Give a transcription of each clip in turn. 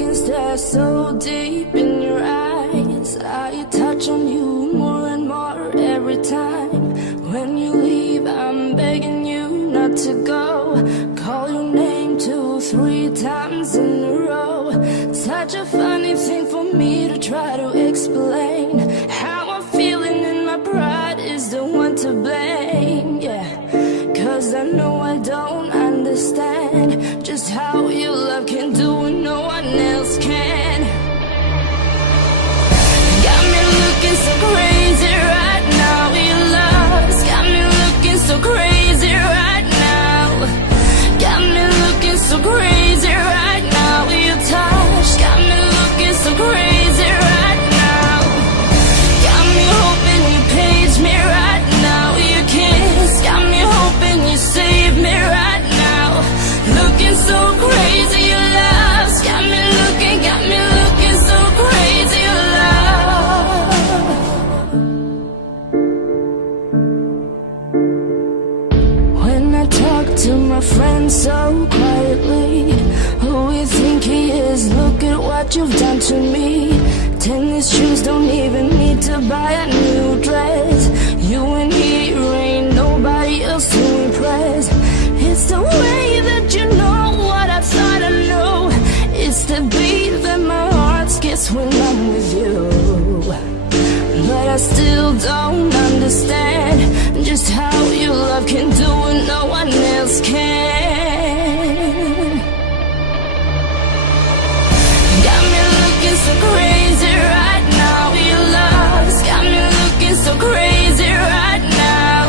can stare so deep in your eyes. I touch on you more and more every time. When you leave, I'm begging you not to go. Call your name 2, 3 times in a row. Such a funny thing for me to try to explain. How I'm feeling and my pride is the one to blame. Yeah, 'cause I know I don't understand just how your love can do what no one else can. Got me looking so crazy right now. Your love's got me looking so crazy right now. Got me looking so crazy right now. Your touch got me looking so crazy right now. Got me hoping you page me right now. Your kiss got me hoping you save me right now. Looking so crazy, your love's got me looking so crazy, your love. When I talk to my friends so quietly, who you think he is? Look at what you've done to me. Tennis shoes, don't even need to buy a new dress. You and he ain't nobody else to impress. It's the way that you know what I thought I knew. It's the beat that my heart skips when I'm with you. But I still don't understand just how your love can do what no one else can. Got me looking so crazy right now. Your love's got me looking so crazy right now.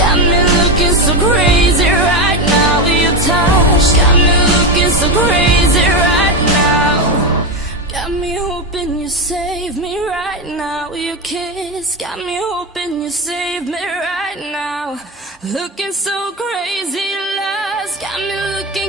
Got me looking so crazy right now. Your touch got me looking so crazy right now. Got me hoping you save me right now. Your kiss got me hoping you save me right now. Looking so crazy, love's got me looking